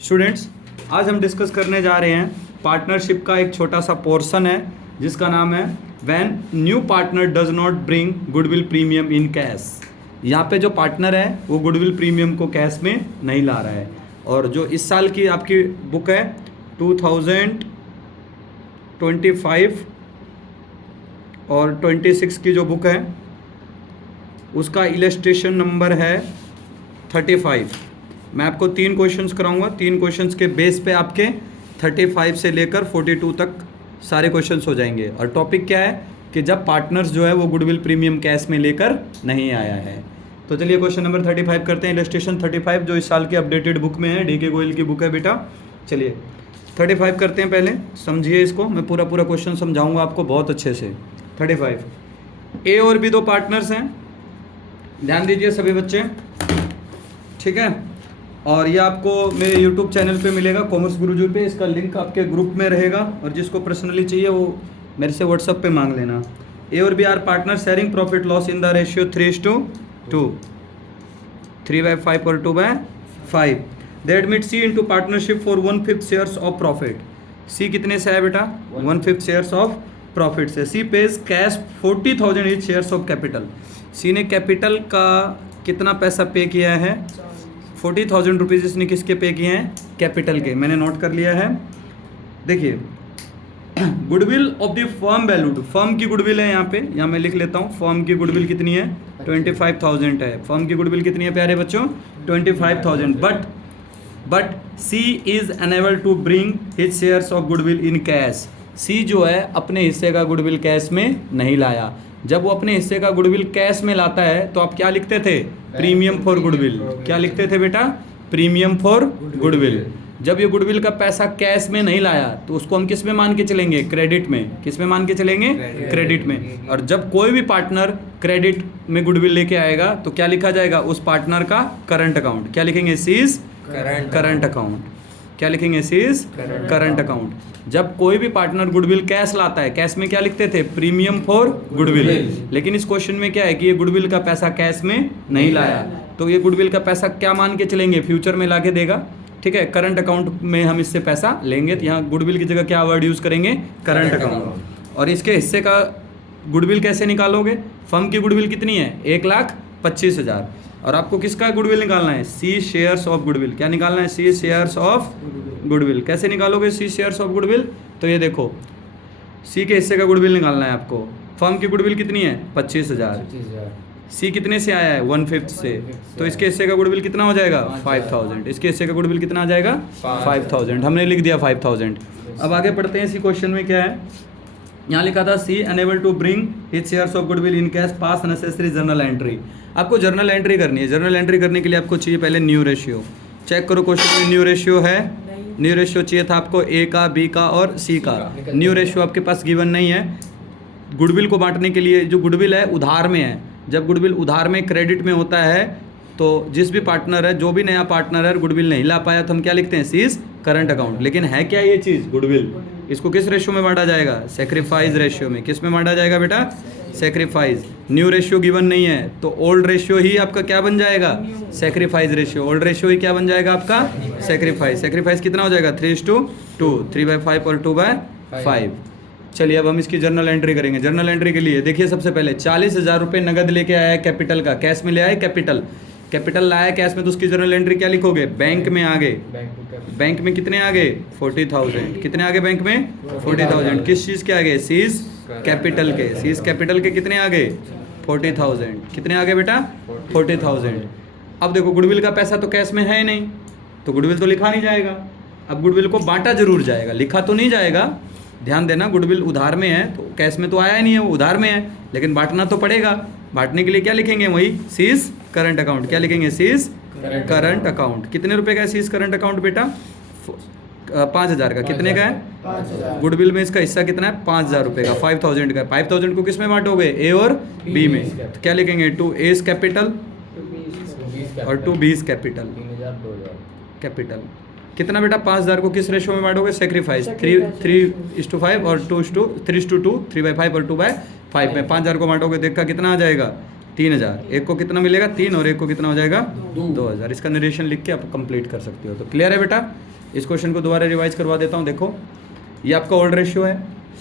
Students, आज हम discuss करने जा रहे हैं पार्टनरशिप का एक छोटा सा पोर्शन है जिसका नाम है when new partner does not bring goodwill premium in cash. यहाँ पे जो पार्टनर है वो गुडविल प्रीमियम को कैश में नहीं ला रहा है। और जो इस साल की आपकी बुक है 2025 और 26 की जो बुक है उसका इलस्ट्रेशन नंबर है 35। मैं आपको 3 क्वेश्चंस कराऊंगा। 3 क्वेश्चंस के बेस पे आपके 35 से लेकर 42 तक सारे क्वेश्चंस हो जाएंगे। और टॉपिक क्या है कि जब पार्टनर्स जो है वो गुडविल प्रीमियम कैश में लेकर नहीं आया है। तो चलिए क्वेश्चन नंबर 35 करते हैं। इलस्ट्रेशन 35 जो इस साल की अपडेटेड बुक में है, DK गोयल की बुक है बेटा। चलिए 35 करते हैं। पहले समझिए इसको, मैं पूरा क्वेश्चन समझाऊंगा आपको बहुत अच्छे से। 35 ए और बी दो पार्टनर्स हैं, ध्यान दीजिए सभी बच्चे, ठीक है। और ये आपको मेरे YouTube चैनल पे मिलेगा, कॉमर्स गुरुजी पे। इसका लिंक आपके ग्रुप में रहेगा और जिसको पर्सनली चाहिए वो मेरे से WhatsApp पे मांग लेना। ए और B are partner sharing profit loss in the ratio 3:2, 3/5 और 2/5। They admit C into partnership for 1/5 shares of profit. C कितने से है बेटा? 1/5 शेयर्स ऑफ प्रॉफिट से। C pays cash 40,000 is shares of capital. C ने capital का कितना पैसा पे किया है? 40,000 रुपीज़ इसने किसके पे किए हैं? कैपिटल के। मैंने नोट कर लिया है। देखिए goodwill of the firm valued, firm की गुडविल है यहाँ पे, यहाँ मैं लिख लेता हूँ। फर्म की गुडविल कितनी है? 25,000 है। फर्म की गुडविल कितनी है प्यारे बच्चों? 25,000। But C is unable to bring his shares of goodwill in cash. C जो है अपने हिस्से का गुडविल कैश में नहीं लाया। जब वो अपने हिस्से का गुडविल कैश में लाता है तो आप क्या लिखते थे? Premium for goodwill. क्या लिखते थे बेटा? Premium for goodwill. जब ये गुडविल का पैसा कैश में नहीं लाया तो उसको हम किस में मान के चलेंगे? क्रेडिट में। किस में मान के चलेंगे? क्रेडिट में। और जब कोई भी पार्टनर क्रेडिट में गुडविल लेके आएगा तो क्या लिखा जाएगा? उस पार्टनर का करंट अकाउंट। क्या लिखेंगे? C's current account. क्या लिखेंगे? C's current account. जब कोई भी पार्टनर गुडविल कैश लाता है, कैश में क्या लिखते थे? Premium for goodwill. लेकिन इस क्वेश्चन में क्या है कि ये गुडविल का पैसा कैश में नहीं लाया, तो ये गुडविल का पैसा क्या मान के चलेंगे? फ्यूचर में लाके देगा, ठीक है। करंट अकाउंट में हम इससे पैसा लेंगे, तो यहाँ गुडविल की जगह क्या वर्ड यूज करेंगे? Current account. और इसके हिस्से का गुडविल कैसे निकालोगे? फर्म की गुडविल कितनी है? 1,25,000। और आपको किसका गुडविल निकालना है? सी शेयर्स ऑफ गुडविल। क्या निकालना है? सी शेयर्स ऑफ गुडविल। कैसे निकालोगे सी शेयर्स ऑफ गुडविल? तो ये देखो, सी के हिस्से का गुडविल निकालना है आपको। फर्म की गुडविल कितनी है? 25,000। सी कितने से आया है? 1/5 से। तो इसके हिस्से का गुडविल कितना हो जाएगा? 5,000। इसके हिस्से का गुडविल कितना आ जाएगा? 5,000। हमने लिख दिया 5,000। अब आगे पढ़ते हैं। इसी क्वेश्चन में क्या है? यहाँ लिखा था C unable to bring his shares of goodwill in cash, pass necessary journal entry. आपको जर्नल एंट्री करनी है। जर्नल एंट्री करने के लिए आपको चाहिए पहले न्यू रेशियो। चेक करो क्वेश्चन में न्यू रेशियो है? न्यू रेशियो चाहिए था आपको ए का, बी का और सी का। न्यू रेशियो आपके पास गिवन नहीं है। गुडविल को बांटने के लिए जो गुडविल है उधार में है। जब गुडविल उधार में क्रेडिट में होता है तो जिस भी पार्टनर है, जो भी नया पार्टनर है, गुडविल नहीं ला पाया तो हम क्या लिखते हैं? C's current account. लेकिन है क्या ये चीज़? गुडविल। इसको किस रेशियो में बांटा जाएगा? सेक्रीफाइस रेशियो में। किस में बांटा जाएगा बेटा? सेक्रीफाइस। न्यू रेशियो गिवन नहीं है तो ओल्ड रेशियो ही आपका क्या बन जाएगा? Sacrifice ratio. ओल्ड रेशियो ही क्या बन जाएगा आपका? सेक्रीफाइस। सेक्रीफाइस कितना हो जाएगा? 3:2, 3/5 और 2/5। चलिए अब हम इसकी जर्नल एंट्री करेंगे। जर्नल एंट्री के लिए देखिए, सबसे पहले 40,000 रुपये नगद लेके आया है कैपिटल का। कैश में ले आए कैपिटल लाया कैश में, तो उसकी जर्नल एंट्री क्या लिखोगे? बैंक में आ गए। बैंक में कितने आ गए? 40,000। कितने आ गए बैंक में? 40,000। किस चीज़ के आ गए? सीज कैपिटल के। सीज कैपिटल के कितने आ गए? 40,000। कितने आ गए बेटा? 40,000। अब देखो गुडविल का पैसा तो कैश में है नहीं, तो गुडविल तो लिखा नहीं जाएगा। अब गुडविल को बांटा जरूर जाएगा, लिखा तो नहीं जाएगा। ध्यान देना, गुडविल उधार में है तो कैश में तो आया ही नहीं है, वो उधार में है, लेकिन बांटना तो पड़ेगा। बांटने के लिए क्या लिखेंगे? वही सीज करंट अकाउंट। क्या लिखेंगे? C's current account. कितने रुपए का है सीज करंट अकाउंट बेटा? 5,000 का। कितने का है? 5,000। गुडविल में इसका हिस्सा कितना है? 5,000 रुपये का। 5,000 का। 5,000 को किस में बांटोगे? ए और बी में। तो क्या लिखेंगे? 2 एज कैपिटल और 2 बीज कैपिटल। कितना बेटा? 5,000 को किस रेशियो में बांटोगे? सेक्रीफाइस। 3:5 और 3:2, 3/5 और 2/5 में 5,000 को बांटोगे, देखा कितना आ जाएगा? 3,000। एक को कितना मिलेगा? 3 और एक को कितना हो जाएगा? 2,000। इसका नरेशन लिख के आप कंप्लीट कर सकते हो। तो क्लियर है बेटा? इस क्वेश्चन को दोबारा रिवाइज करवा देता हूँ। देखो ये आपका ओल्ड रेशियो है,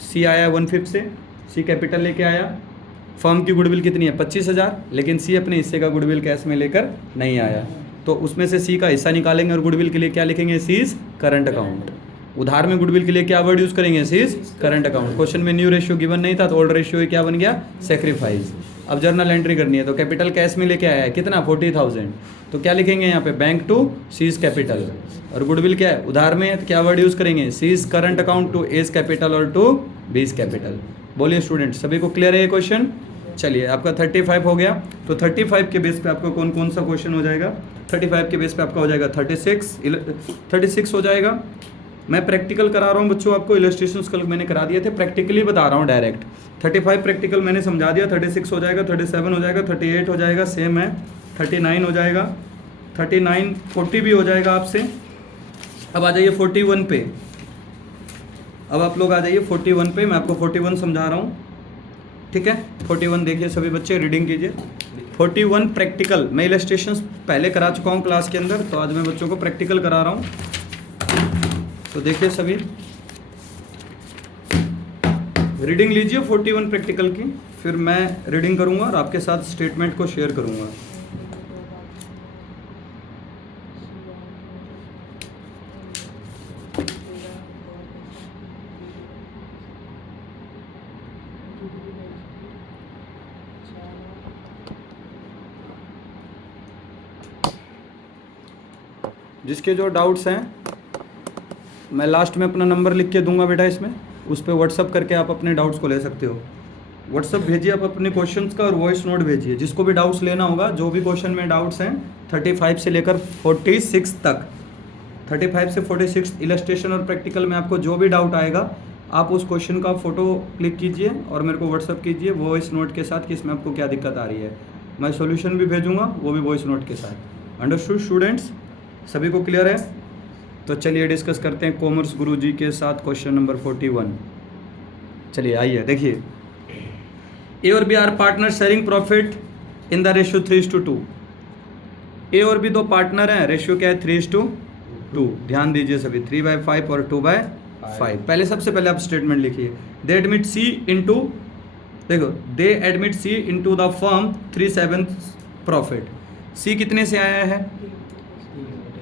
सी आया 1/5 से, सी कैपिटल लेके आया। फर्म की गुडविल कितनी है 25,000, लेकिन सी अपने हिस्से का गुडविल कैश में लेकर नहीं आया, तो उसमें से सी का हिस्सा निकालेंगे और गुडविल के लिए क्या लिखेंगे, सीज करंट अकाउंट। उधार में गुडविल के लिए क्या वर्ड यूज करेंगे, सीज करंट अकाउंट। क्वेश्चन में न्यू रेशियो गिवन नहीं था तो ओल्ड रेशियो क्या बन गया, सेक्रीफाइस। अब जर्नल एंट्री करनी है तो कैपिटल कैश में लेके आया है कितना 40,000, तो क्या लिखेंगे यहाँ पे, बैंक टू सीज कैपिटल। और गुडविल क्या है, उधार में है तो क्या वर्ड यूज करेंगे, C's current account to A's capital और टू बीज कैपिटल। बोलिए स्टूडेंट, सभी को क्लियर है ये क्वेश्चन। चलिए आपका 35 हो गया, तो 35 के बेस पे आपका कौन कौन सा क्वेश्चन हो जाएगा, 35 के बेस पे आपका हो जाएगा 36 हो जाएगा। मैं प्रैक्टिकल करा रहा हूँ बच्चों आपको, इलस्ट्रेशंस कल मैंने करा दिए थे, प्रैक्टिकली बता रहा हूँ डायरेक्ट। 35 प्रैक्टिकल मैंने समझा दिया, 36 हो जाएगा, 37 हो जाएगा, 38 हो जाएगा, सेम है, 39 हो जाएगा, 39, 40 भी हो जाएगा आपसे। अब आ जाइए 41 पे, अब आप लोग आ जाइए 41 पे, मैं आपको 41 समझा रहा हूँ, ठीक है। 41 देखिए सभी बच्चे, रीडिंग कीजिए। 41 प्रैक्टिकल, मैं इलस्ट्रेशंस पहले करा चुका हूँ क्लास के अंदर, तो आज मैं बच्चों को प्रैक्टिकल करा रहा हूँ। तो देखिए सभी रीडिंग लीजिए 41 प्रैक्टिकल की, फिर मैं रीडिंग करूंगा और आपके साथ स्टेटमेंट को शेयर करूंगा। जिसके जो डाउट्स हैं मैं लास्ट में अपना नंबर लिख के दूंगा बेटा, इसमें उस पर व्हाट्सअप करके आप अपने डाउट्स को ले सकते हो। व्हाट्सअप भेजिए आप अपने क्वेश्चंस का और वॉइस नोट भेजिए, जिसको भी डाउट्स लेना होगा, जो भी क्वेश्चन में डाउट्स हैं 35 से लेकर 46 तक, 35 से 46 इलस्ट्रेशन और प्रैक्टिकल में आपको जो भी डाउट आएगा आप उस क्वेश्चन का फोटो क्लिक कीजिए और मेरे को व्हाट्सअप कीजिए वॉइस नोट के साथ कि इसमें आपको क्या दिक्कत आ रही है। मैं सोल्यूशन भी भेजूँगा, वो भी वॉइस नोट के साथ। अंडरस्टूड स्टूडेंट्स, सभी को क्लियर है? तो चलिए डिस्कस करते हैं कॉमर्स गुरुजी के साथ क्वेश्चन नंबर 41। चलिए आइए देखिए, ए और B are partner sharing profit in the ratio 3:2। A और बी दो पार्टनर हैं, रेशियो क्या है 3:2। ध्यान दीजिए सभी, 3/5 और 2/5। पहले सबसे पहले आप स्टेटमेंट लिखिए, दे एडमिट सी इनटू, देखो they admit C into the firm 3/7 profit. C कितने से आया है,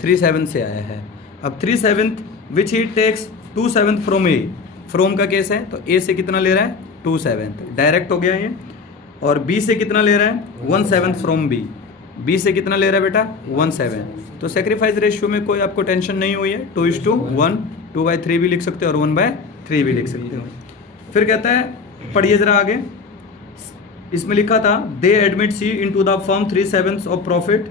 3/7 से आया है। अब 3/7 विच ही टेक्स 2/7 फ्रॉम ए, फ्रॉम का केस है तो ए से कितना ले रहा है 2/7, डायरेक्ट हो गया ये। और बी से कितना ले रहा है 1/7 फ्रॉम बी, बी से कितना ले रहा है बेटा 1/7। तो सेक्रीफाइस रेशियो में कोई आपको टेंशन नहीं हुई है, 2:1, 2/3 भी लिख सकते हो और 1/3 भी लिख सकते हो। फिर कहता है, पढ़िए जरा आगे, इसमें लिखा था they admit C into the firm 3/7 of profit,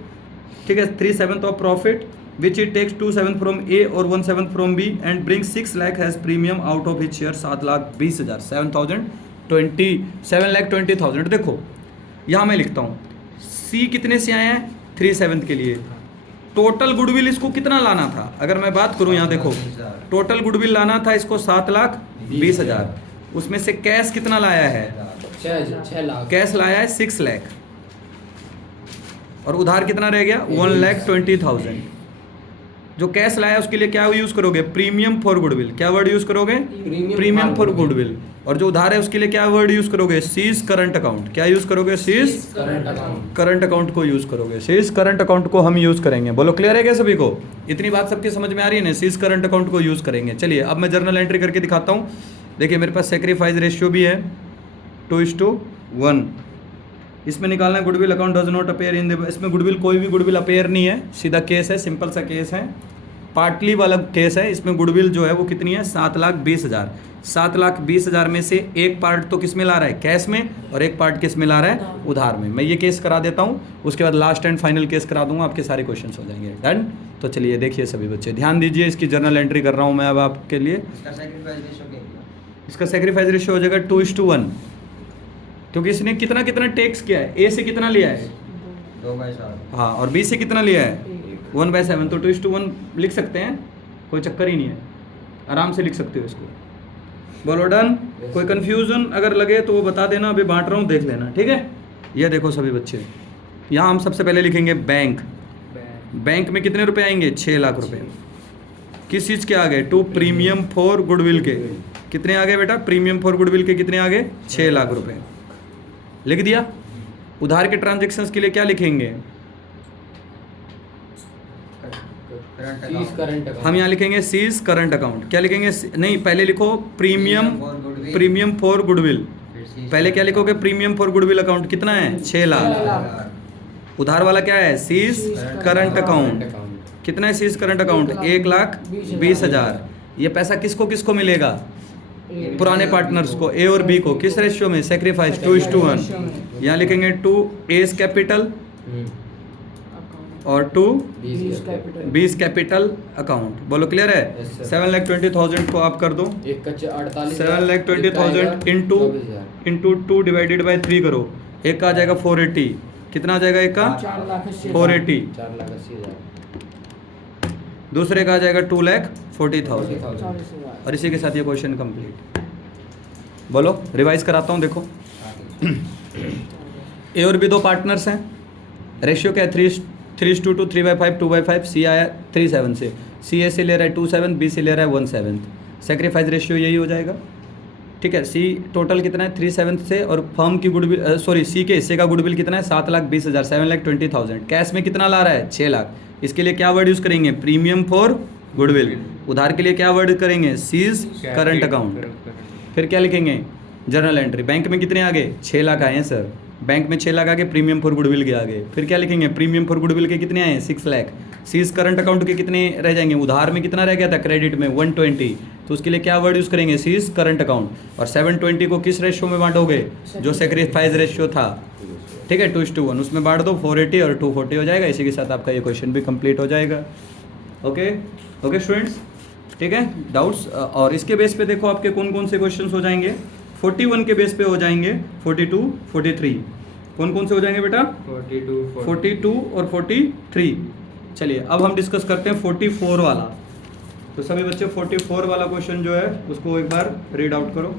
ठीक है, 3/7 of profit which it takes 2/7 from A or 1/7 from B and brings 6 lakh as premium out of his share 7,20,000 7,20,000। देखो यहाँ मैं लिखता हूँ C कितने से आया है 3/7 के लिए, टोटल गुडविल इसको कितना लाना था, अगर मैं बात करूँ यहाँ देखो टोटल गुडविल लाना था इसको 7,20,000, उसमें से कैश कितना लाया है 6 लाख, कैश लाया है 6 लाख और उधार कितना रह गया 1,20,000। जो कैश लाया उसके लिए क्या यूज करोगे, प्रीमियम फॉर गुडविल, क्या वर्ड यूज करोगे, प्रीमियम फॉर गुडविल। और जो उधार है उसके लिए क्या वर्ड यूज करोगे, सीज करंट अकाउंट, क्या यूज करोगे, सीज करंट अकाउंट को यूज करोगे, सीज करंट अकाउंट को हम यूज करेंगे। बोलो क्लियर है क्या सभी को, इतनी बात सबकी समझ में आ रही है ना, सीज करंट अकाउंट को यूज करेंगे। चलिए अब मैं जर्नल एंट्री करके दिखाता हूँ। देखिए मेरे पास सेक्रीफाइस रेशियो भी है 2:1, इसमें निकालना है goodwill account does not appear in the, इसमें गुडविल कोई भी गुडविल अपेयर नहीं है, सीधा केस है, सिंपल सा केस है, पार्टली वाला केस है। इसमें गुडविल जो है वो कितनी है 7,20,000, 7,20,000 में से एक पार्ट तो किस में ला रहा है कैश में और एक पार्ट किस में ला रहा है उधार में। मैं ये केस करा देता हूँ, उसके बाद लास्ट एंड फाइनल केस करा दूंगा, आपके सारे क्वेश्चन हो जाएंगे। डन। तो चलिए देखिए सभी बच्चे ध्यान दीजिए, इसकी जर्नल एंट्री कर रहा हूँ मैं अब आपके लिए। इसका सेक्रीफाइस रेशियो हो जाएगा 2:1, क्योंकि इसने कितना कितना टेक्स किया है, ए से कितना लिया है 2/7, हाँ, और बी से कितना लिया है 1/7, तो 2:1 लिख सकते हैं, कोई चक्कर ही नहीं है, आराम से लिख सकते हो इसको। बोलो डन। कोई कंफ्यूजन अगर लगे तो वो बता देना, अभी बांट रहा हूँ, देख लेना, ठीक है। ये देखो सभी बच्चे, यहाँ हम सबसे पहले लिखेंगे बैंक, बैंक में कितने रुपए आएंगे 6 लाख रुपए, किस चीज़ के आगे? टू प्रीमियम फॉर गुडविल के कितने आ गए बेटा? प्रीमियम फॉर गुडविल के कितने आ गए? 6 लाख रुपए। लिख दिया। उधार के ट्रांजेक्शन्स के लिए क्या लिखेंगे? हम यहाँ लिखेंगे सीज करंट अकाउंट। क्या लिखेंगे? नहीं, पहले लिखो प्रीमियम फॉर गुडविल। पहले क्या लिखोगे? प्रीमियम फॉर गुडविल अकाउंट कितना है? 6 लाख। उधार वाला क्या है? C's current account. कितना है सीज करंट अकाउंट? 1,20,000। ये पैसा किसको किसको मिलेगा? पुराने पार्टनर्स को, ए और बी को। किस रेशियो में? सेक्रीफाइस 2:1। यहाँ लिखेंगे 2 एस कैपिटल और 2 बीस कैपिटल अकाउंट। बोलो क्लियर है? 7,20,000 को आप कर दो 7,20,000 इंटू 2 डिवाइडेड बाई 3 करो। एक का आ जाएगा 480। कितना आ जाएगा? एक का 480। दूसरे का आ जाएगा 2,40,000। और इसी के साथ ये क्वेश्चन कंप्लीट। बोलो रिवाइज कराता हूँ। देखो ए और बी दो पार्टनर्स हैं। रेशियो क्या है? 3:2, 3/5, 2/5। सी आया 3/7 से। सी ए से ले रहा है 2/7, बी से ले रहा है 1/7। सेक्रीफाइस रेशियो यही हो जाएगा। ठीक है। सी टोटल कितना है? 3/7 से। और फर्म की गुडविल सी के हिस्से का गुडविल कितना है? 7,20,000, 7,20,000। कैश में कितना ला रहा है? 6 लाख। इसके लिए क्या वर्ड यूज़ करेंगे? Premium for goodwill. उधार के लिए क्या वर्ड करेंगे? C's current account. फिर क्या लिखेंगे? Journal entry. बैंक में कितने आ गए? 6 लाख आए हैं सर। बैंक में 6 लाख आ गए, प्रीमियम फॉर गुडविल के आ गए। फिर क्या लिखेंगे? प्रीमियम फॉर गुडविल के कितने आए हैं? 6 लाख। सीज करंट अकाउंट के कितने रह जाएंगे? उधार में कितना रह गया था? क्रेडिट में 120। तो उसके लिए क्या वर्ड यूज़ करेंगे? C's current account. और 720 को किस रेशियो में बांटोगे? जो सेक्रीफाइस रेशियो था। ठीक है, 2:1 उसमें बांट दो। 480 और 240 हो जाएगा। इसी के साथ आपका ये क्वेश्चन भी कंप्लीट हो जाएगा। ओके ओके स्टूडेंट्स, ठीक है। डाउट्स? और इसके बेस पे देखो आपके कौन कौन से क्वेश्चंस हो जाएंगे। 41 के बेस पे हो जाएंगे 42, 43। कौन कौन से हो जाएंगे बेटा? 42 और 43। चलिए अब हम डिस्कस करते हैं 44 वाला। तो सभी बच्चे 44 वाला क्वेश्चन जो है उसको एक बार रीड आउट करो,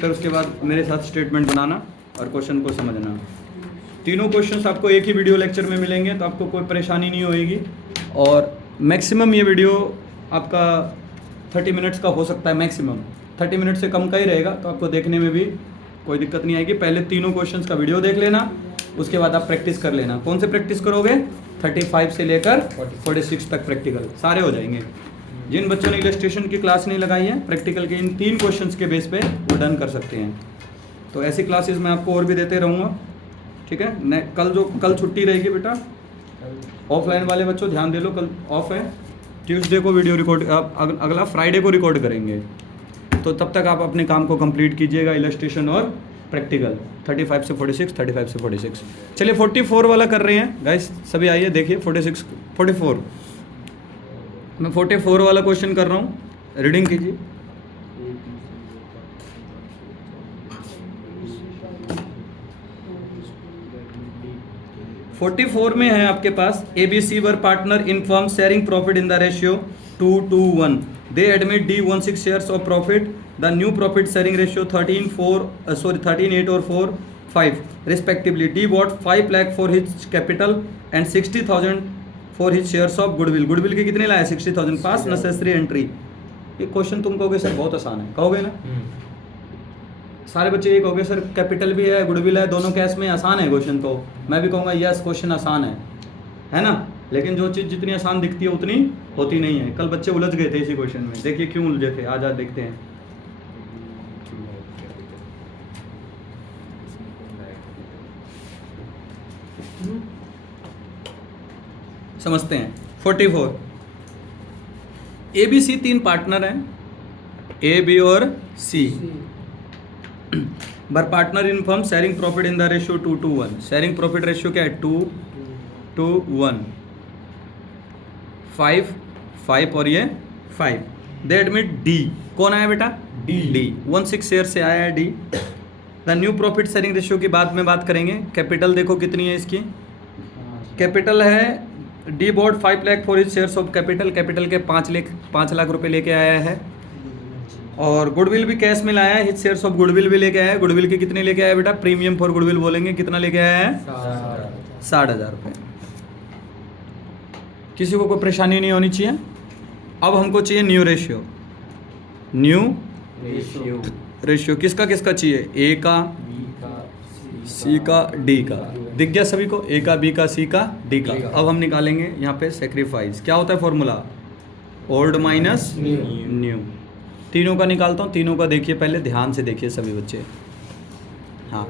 फिर उसके बाद मेरे साथ स्टेटमेंट बनाना और क्वेश्चन को समझना। तीनों क्वेश्चंस आपको एक ही वीडियो लेक्चर में मिलेंगे, तो आपको कोई परेशानी नहीं होएगी। और मैक्सिमम ये वीडियो आपका 30 मिनट्स का हो सकता है। मैक्सिमम 30 मिनट से कम का ही रहेगा, तो आपको देखने में भी कोई दिक्कत नहीं आएगी। पहले तीनों क्वेश्चंस का वीडियो देख लेना, उसके बाद आप प्रैक्टिस कर लेना। कौन से प्रैक्टिस करोगे? 35 से लेकर 46 तक प्रैक्टिकल सारे हो जाएंगे। जिन बच्चों ने इलस्ट्रेशन की क्लास नहीं लगाई है, प्रैक्टिकल के इन 3 क्वेश्चंस के बेस पे वो डन कर सकते हैं। तो ऐसी क्लासेस मैं आपको और भी देते रहूँगा। ठीक है। कल छुट्टी रहेगी बेटा। ऑफलाइन वाले बच्चों ध्यान दे लो, कल ऑफ है। ट्यूसडे को वीडियो रिकॉर्ड, अगला फ्राइडे को रिकॉर्ड करेंगे। तो तब तक आप अपने काम को कंप्लीट कीजिएगा, इलस्ट्रेशन और प्रैक्टिकल 35 से 46, 35 से 46। चलिए 44 वाला कर रहे हैं गाइस, सभी आइए देखिए। 44 मैं 44 वाला क्वेश्चन कर रहा हूँ, रीडिंग कीजिए। (44) में है आपके पास ABC were partner in firm sharing profit in the ratio 2:1। They admit D 16 shares of profit. The new profit sharing ratio 13:8 और 4:5 respectively. D bought 5 lakh for his capital and 60,000 for his shares of goodwill. Goodwill के कितने लाए? 60,000। पास necessary entry. ये question तुम कहोगे sir बहुत आसान है, कहोगे ना? सारे बच्चे ये कहोगे सर कैपिटल भी है गुडविल है, दोनों कैश में, आसान है क्वेश्चन। तो मैं भी कहूँगा यस क्वेश्चन आसान है ना? लेकिन जो चीज़ जितनी आसान दिखती है उतनी होती नहीं है। कल बच्चे उलझ गए थे इसी क्वेश्चन में, देखिए क्यों उलझे थे, आज देखते हैं। समझते हैं। 44 ABC 3 पार्टनर हैं, A, B और C। बर partner in firm sharing profit in the ratio 2:1। Sharing profit ratio क्या है? 2:1। 5 और ये 5। दे एडमिट D। कौन आया बेटा? D 16 शेयर से आया है D। The new profit sharing ratio की बाद में बात करेंगे। कैपिटल देखो कितनी है इसकी। कैपिटल है D bought 5 lakh for his shares of capital. Capital के 5 लाख रुपए लेके आया है। और गुडविल भी कैश में लाया है, हिज शेयर्स ऑफ गुडविल भी लेके आया है। गुडविल के कितने लेके आया बेटा? प्रीमियम फॉर गुडविल बोलेंगे, कितना लेके आया है? 60,000 रुपये। किसी को कोई परेशानी नहीं होनी चाहिए। अब हमको चाहिए न्यू रेशियो। न्यू रेशियो किसका किसका चाहिए? ए का, सी का, डी का। दिख गया सभी को? ए का, बी का, सी का, डी का। अब हम निकालेंगे यहाँ पे सेक्रीफाइस। क्या होता है फॉर्मूला? Old minus new. तीनों का निकालता हूँ। तीनों का देखिए, पहले ध्यान से देखिए सभी बच्चे। हाँ,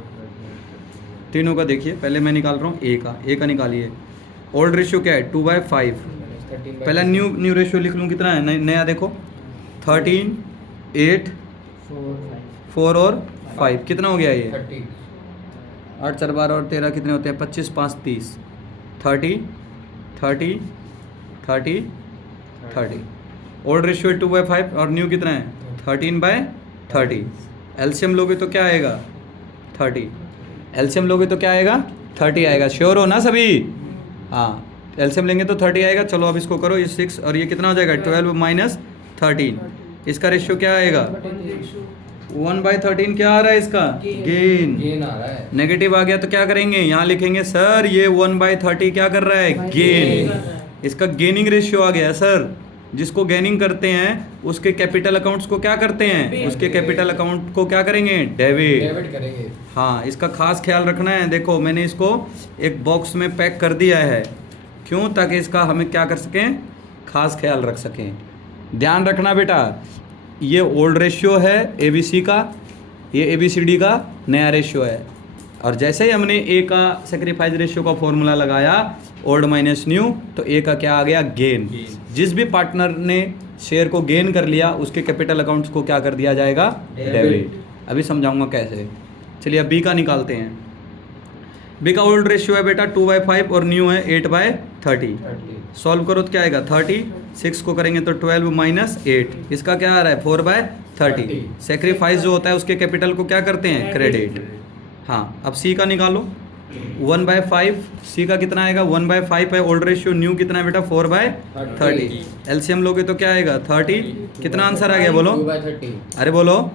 तीनों का देखिए। पहले मैं निकाल रहा हूँ ए का। ए का निकालिए। ओल्ड रेशियो क्या है? 2/5। पहला न्यू रेशियो लिख लूँ। कितना है नया? देखो 13, 8, 4 और 5। कितना हो गया ये? 8 4 12 और 13 कितने होते हैं? 25 5 30। 30 30 30 30। ओल्ड रेशियो 2/5 और न्यू कितना है? 13/30। एलसीएम लोगे तो क्या आएगा? 30। एलसीएम लोगे तो क्या आएगा? 30 आएगा। श्योर हो ना सभी? हाँ, एलसीएम लेंगे तो 30 आएगा। चलो अब इसको करो। ये 6 और ये कितना हो जाएगा? 12 माइनस 13। इसका रेशियो क्या आएगा? 1/13 क्या आ रहा है इसका? गेन आ रहा है। नेगेटिव आ गया तो क्या करेंगे? यहाँ लिखेंगे सर ये 1/30 क्या कर रहा है? गेन। इसका गेनिंग रेशियो आ गया सर। जिसको गेनिंग करते हैं उसके कैपिटल अकाउंट्स को क्या करते हैं? उसके कैपिटल अकाउंट को क्या करेंगे? डेबिट करेंगे। हाँ, इसका खास ख्याल रखना है। देखो मैंने इसको एक बॉक्स में पैक कर दिया है। क्यों? ताकि इसका हमें क्या कर सकें? खास ख्याल रख सकें। ध्यान रखना बेटा, ये ओल्ड रेशियो है एबीसी का, ये एबीसीडी का नया रेशियो है। और जैसे ही हमने ए का सेक्रीफाइस रेशियो का फॉर्मूला लगाया, ओल्ड माइनस न्यू, तो ए का क्या आ गया? गेन। जिस भी पार्टनर ने शेयर को गेन कर लिया उसके कैपिटल अकाउंट्स को क्या कर दिया जाएगा? डेबिट। अभी समझाऊंगा कैसे। चलिए अब बी का निकालते हैं। बी का ओल्ड रेशियो है बेटा 2/5 और न्यू है 8/30। सॉल्व करो तो क्या आएगा? 30। 6 को करेंगे तो 12 माइनस 8। इसका क्या आ रहा है? 4/30। सेक्रीफाइस जो होता है उसके कैपिटल को क्या करते हैं? क्रेडिट। हाँ, अब सी का निकालो। 1/5। सी का कितना आएगा? 1/5 है ओल्ड रेशियो। न्यू कितना है बेटा? 4/30। एलसीएम लोगे तो क्या आएगा? 30। कितना आंसर आ गया बोलो? 2/30। अरे बोलो,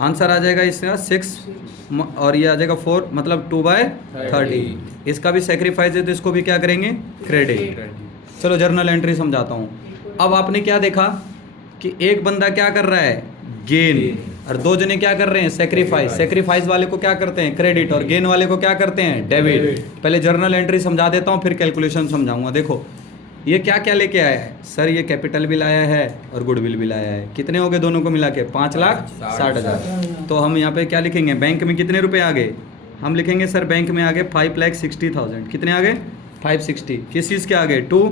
आंसर आ जाएगा इसका 6 और ये आ जाएगा 4, मतलब 2/30। इसका भी सेक्रीफाइस है तो इसको भी क्या करेंगे? क्रेडिट। चलो जर्नल एंट्री समझाता हूँ। अब आपने क्या देखा कि एक बंदा क्या कर रहा है? गेन। और दो जने क्या कर रहे हैं? सेक्रीफाइस। सेक्रीफाइस वाले को क्या करते हैं? क्रेडिट। और गेन वाले को क्या करते हैं? डेबिट। पहले जर्नल एंट्री समझा देता हूँ, फिर कैलकुलेशन समझाऊंगा। देखो ये क्या क्या लेके आया है सर? ये कैपिटल भी लाया है और गुडविल भी लाया है। कितने हो गए दोनों को मिला के? 5,60,000। तो हम यहाँ पे क्या लिखेंगे? बैंक में कितने रुपए आ गए? हम लिखेंगे सर बैंक में आ गए 5,60,000। कितने आ गए? 560। किस चीज़ के आ गए? 2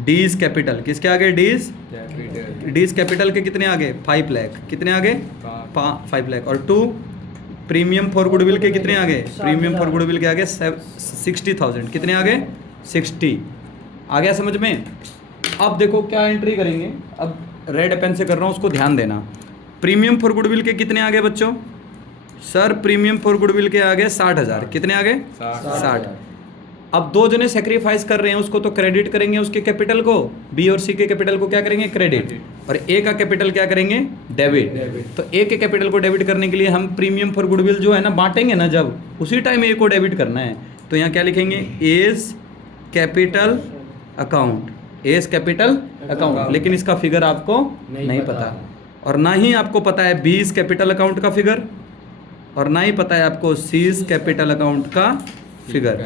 डीज कैपिटल। किसके आगे? डीज कैपिटल के कितने आ गए? 5 लाख। कितने आ गए? 5 लाख। और 2 प्रीमियम फॉर गुडविल के कितने आ गए? प्रीमियम फॉर गुडविल के आगे 60,000। कितने आ गए? 60। आ गया समझ में? अब देखो क्या एंट्री करेंगे। अब रेड पेन से कर रहा हूँ, उसको ध्यान देना। प्रीमियम फॉर गुडविल के कितने आ गए बच्चों? सर प्रीमियम फॉर गुडविल के आ गए 60,000। कितने आ गए? 60। अब दो जने सेक्रीफाइस कर रहे हैं, उसको तो क्रेडिट करेंगे उसके कैपिटल को। बी और सी के कैपिटल को क्या करेंगे? क्रेडिट। और ए का कैपिटल क्या करेंगे? डेबिट। तो ए के कैपिटल को डेबिट करने के लिए हम प्रीमियम फॉर गुडविल जो है ना बांटेंगे ना, जब उसी टाइम ए को डेबिट करना है। तो यहाँ क्या लिखेंगे? A's capital account. A's capital account. लेकिन इसका फिगर आपको नहीं पता, और ना ही आपको पता है बीज कैपिटल अकाउंट का फिगर, और ना ही पता है आपको सीज कैपिटल अकाउंट का फिगर।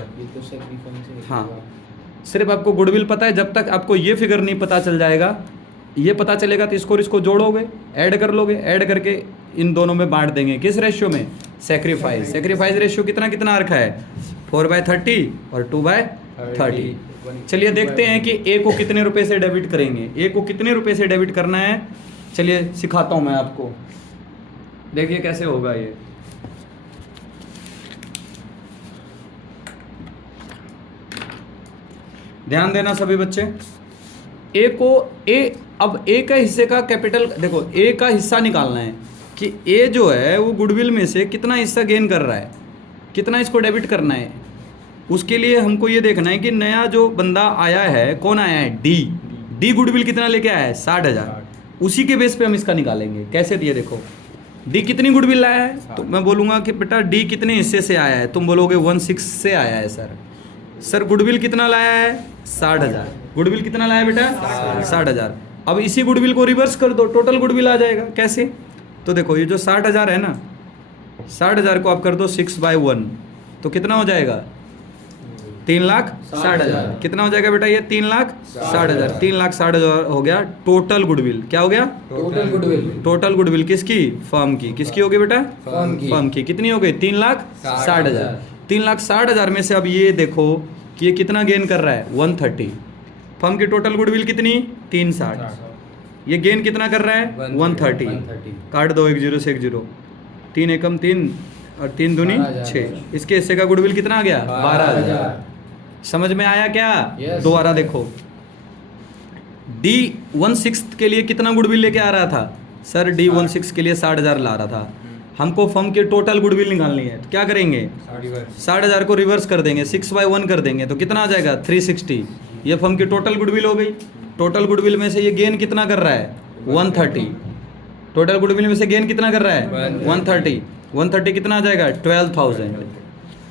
हाँ, सिर्फ आपको गुडविल पता है। जब तक आपको ये फिगर नहीं पता चल जाएगा, ये पता चलेगा तो इसको और इसको जोड़ोगे, ऐड कर लोगे, ऐड करके इन दोनों में बांट देंगे। किस रेशियो में? सेक्रीफाइस। सेक्रीफाइस रेशियो कितना कितना रखा है? 4/30 और 2/30। चलिए देखते हैं कि ए को कितने रुपए से डेबिट करेंगे। ए को कितने रुपए से डेबिट करना है, चलिए सिखाता हूं मैं आपको। देखिए कैसे होगा ये। ध्यान देना सभी बच्चे। ए को अब ए का हिस्से का कैपिटल देखो, ए का हिस्सा निकालना है कि ए जो है वो गुडविल में से कितना हिस्सा गेन कर रहा है, कितना इसको डेबिट करना है। उसके लिए हमको ये देखना है कि नया जो बंदा आया है, कौन आया है? डी गुडविल कितना लेके आया है? 60,000। उसी के बेस पे हम इसका निकालेंगे। कैसे दिए देखो, डी कितनी गुडविल लाया है, तो मैं बोलूँगा कि बेटा डी कितने हिस्से से आया है। तुम बोलोगे 1/6 से आया है सर गुडविल कितना लाया है? 60,000। गुडविल कितना लाया बेटा? 60,000। अब इसी गुडविल को रिवर्स कर दो, टोटल गुडविल आ जाएगा। कैसे? तो देखो ये जो 60,000 है ना, 60,000 को आप कर दो 6/1, तो कितना हो जाएगा? 3,60,000। कितना हो जाएगा बेटा ये? 3,60,000। 3,60,000 हो गया टोटल गुडविल। क्या हो गया? Total goodwill. टोटल गुडविल किसकी? फर्म की। किसकी होगी बेटा? फर्म की। कितनी हो गई? 3,60,000। 3,60,000 में से अब ये देखो कि ये कितना गेन कर रहा है? 130। फर्म की टोटल गुडविल कितनी? 360। ये गेन कितना कर रहा है? 130। काट दो 1 0 से 1 0, 3 एकम 3 और 3 दूनी 6। इसके हिस्से का गुडविल कितना आ गया? 12,000। समझ में आया क्या? दोबारा देखो, D16 के लिए कितना गुडविल लेके आ रहा था? सर D16 के लिए 60,000 ला रहा था। हमको फर्म की टोटल गुडविल निकालनी है, तो क्या करेंगे? 60,000 को रिवर्स कर देंगे, 6/1 कर देंगे, तो कितना आ जाएगा? 360। ये फर्म की टोटल गुडविल हो गई। टोटल गुडविल में से ये गेन कितना कर रहा है? 130। टोटल गुडविल में से गेन कितना कर रहा है? 130। 130 कितना आ जाएगा? 12,000।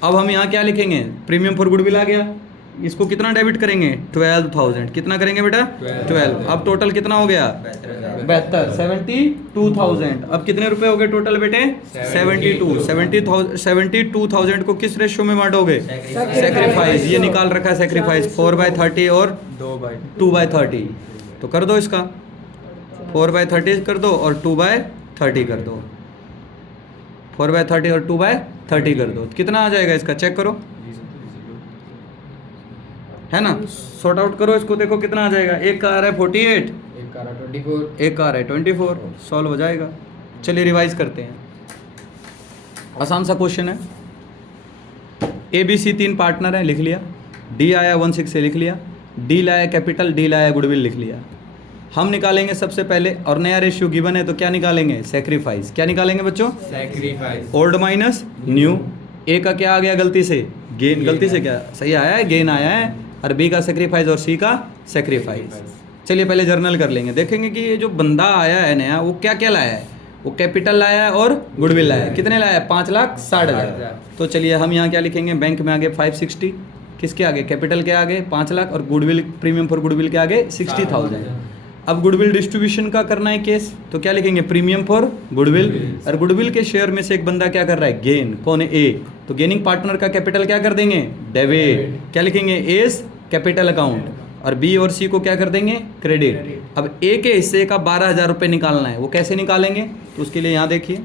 अब हम यहाँ क्या लिखेंगे? प्रीमियम फॉर गुडविल आ गया। इसको कितना डेबिट करेंगे? 12,000। कितना करेंगे बेटा? 12। अब टोटल कितना हो गया? 72। 72,000। अब कितने रुपए हो गए टोटल बेटे? 72। 72,000 को किस रेशियो में बांटोगे? सेक्रीफाइस। ये निकाल रखा है सेक्रीफाइस, 4/30 और 2/30। तो कर दो इसका, 4/30 कर दो और 2/30 कर दो। 4/30 और 2/30 कर दो, कितना आ जाएगा इसका? चेक करो, है ना? सॉर्ट आउट करो इसको, देखो कितना आ जाएगा। एक का आ रहा है 48, एक का आ रहा है 24, एक का आ रहा है 24। सॉल्व हो जाएगा। चलिए रिवाइज करते हैं। आसान सा क्वेश्चन है। ABC 3 पार्टनर है, लिख लिया। D आया 16 से, लिख लिया। D लाया कैपिटल, D लाया गुडविल, लिख लिया। हम निकालेंगे सबसे पहले, और नया रेशियो गिवन है तो क्या निकालेंगे? सेक्रीफाइस। क्या निकालेंगे बच्चों? Sacrifice. Old minus new. A का क्या आ गया गलती से? गेन। गलती से क्या सही आया है? गेन आया है। और बी का सेक्रीफाइस और सी का सेक्रीफाइस। चलिए पहले जर्नल कर लेंगे, देखेंगे कि ये जो बंदा आया है नया, वो क्या क्या लाया है। वो कैपिटल लाया है और गुडविल लाया है। कितने लाया है? 5,60,000। तो चलिए हम यहाँ क्या लिखेंगे? बैंक में आगे 560, किसके आगे? कैपिटल के आगे 5 लाख, और गुडविल प्रीमियम फॉर गुडविल के आगे 60,000। अब गुडविल डिस्ट्रीब्यूशन का करना है केस, तो क्या लिखेंगे? Premium for goodwill. और गुडविल के शेयर में से एक बंदा क्या कर रहा है? गेन। कौन है? ए। तो गेनिंग पार्टनर का कैपिटल क्या कर देंगे? डेबिट। क्या लिखेंगे? S capital account. और बी और सी को क्या कर देंगे? क्रेडिट। अब ए के हिस्से का 12,000 रुपये निकालना है, वो कैसे निकालेंगे? तो उसके लिए यहाँ देखिए,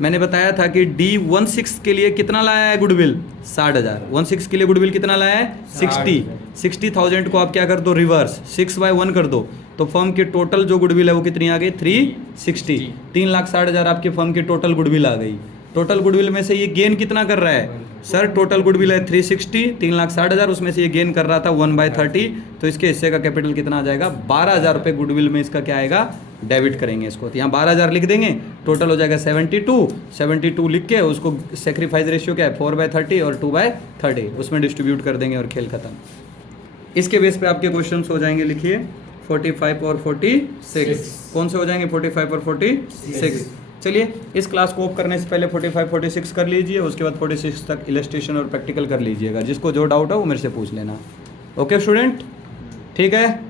मैंने बताया था कि D16 के लिए कितना लाया है गुडविल? 60,000। 16 के लिए गुडविल कितना लाया है? 60,000 को आप क्या कर दो? रिवर्स 6/1 कर दो, तो फर्म की टोटल जो गुडविल है वो कितनी आ गई? 360। 3,60,000 आपकी फर्म की टोटल गुडविल आ गई। टोटल गुडविल में से ये गेन कितना कर रहा है? सर टोटल गुडविल है 360, 3,60,000, उसमें से ये गेन कर रहा था 1/30, तो इसके हिस्से का कैपिटल कितना आ जाएगा? 12,000 रुपये गुडविल में इसका क्या आएगा? डेबिट करेंगे इसको। तो यहाँ 12,000 लिख देंगे, टोटल हो जाएगा 72 लिख के उसको सेक्रीफाइस रेशियो क्या है? 4/30 और 2/30, उसमें डिस्ट्रीब्यूट कर देंगे और खेल खत्म। इसके बेस पे आपके क्वेश्चन हो जाएंगे, लिखिए 45 और 46। कौन से हो जाएंगे? 45 और 46। चलिए इस क्लास को ऑफ करने से पहले 45 46 कर लीजिए, उसके बाद 46 तक इलस्ट्रेशन और प्रैक्टिकल कर लीजिएगा। जिसको जो डाउट है वो मेरे से पूछ लेना। ओके स्टूडेंट, ठीक है?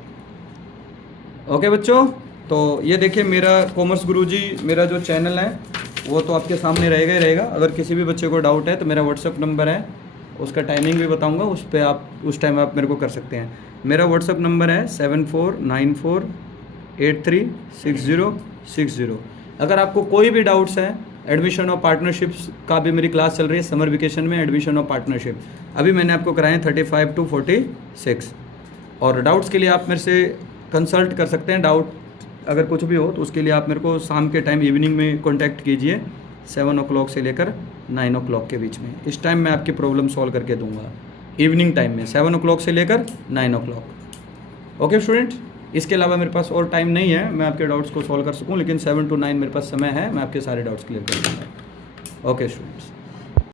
ओके बच्चों, तो ये देखिए मेरा कॉमर्स गुरुजी मेरा जो चैनल है वो तो आपके सामने रहेगा ही रहेगा। अगर किसी भी बच्चे को डाउट है तो मेरा व्हाट्सअप नंबर है, उसका टाइमिंग भी बताऊंगा, उस पर आप उस टाइम आप मेरे को कर सकते हैं। मेरा व्हाट्सअप नंबर है 7494836060। अगर आपको कोई भी डाउट्स हैं, एडमिशन ऑफ पार्टनरशिप्स का भी मेरी क्लास चल रही है समर वेकेशन में, एडमिशन ऑफ पार्टनरशिप अभी मैंने आपको कराए 35 to 46। और डाउट्स के लिए आप मेरे से कंसल्ट कर सकते हैं। डाउट अगर कुछ भी हो तो उसके लिए आप मेरे को शाम के टाइम इवनिंग में कॉन्टैक्ट कीजिए, 7 o'clock से लेकर 9 o'clock के बीच में। इस टाइम मैं आपकी प्रॉब्लम सॉल्व करके दूंगा, इवनिंग टाइम में 7 o'clock से लेकर 9 o'clock। ओके स्टूडेंट, इसके अलावा मेरे पास और टाइम नहीं है मैं आपके डाउट्स को सॉल्व कर सकूं, लेकिन 7 to 9 मेरे पास समय है, मैं आपके सारे डाउट्स क्लियर कर दूँगा। Okay students.